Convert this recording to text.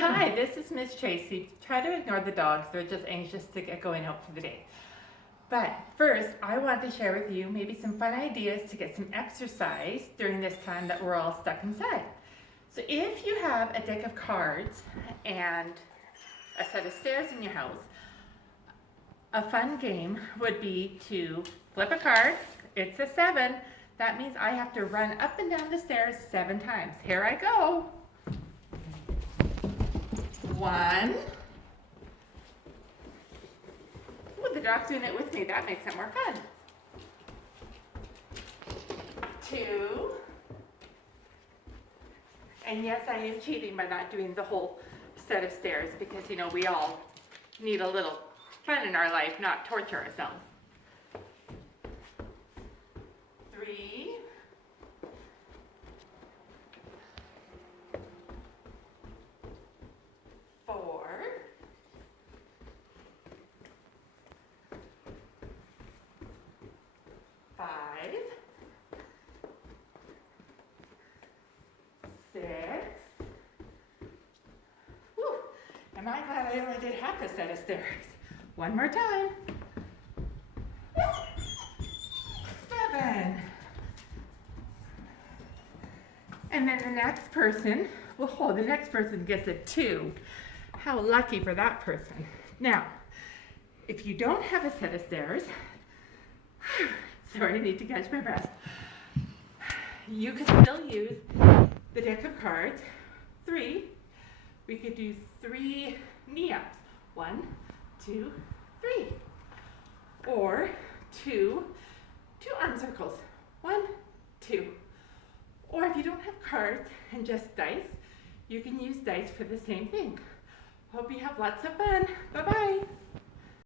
Hi, this is Miss Tracy. Try to ignore the dogs. They're just anxious to get going out for the day. But first, I want to share with you maybe some fun ideas to get some exercise during this time that we're all stuck inside. So if you have a deck of cards and a set of stairs in your house, a fun game would be to flip a card. It's a 7. That means I have to run up and down the stairs 7 times. Here I go. 1. Ooh, the dog's doing it with me. That makes it more fun. 2. And yes, I am cheating by not doing the whole set of stairs because, you know, we all need a little fun in our life, not torture ourselves. 3. 4. 5. 6. Whew. Am I glad I only did half a set of stairs? One more time. 7. And then the next person, the next person gets a 2. How lucky for that person. Now, if you don't have a set of stairs, sorry, I need to catch my breath. You can still use the deck of cards. 3. We could do 3 knee-ups. 1, 2, 3. Or 2 arm circles. 1, 2. Or if you don't have cards and just dice, you can use dice for the same thing. Hope you have lots of fun. Bye-bye.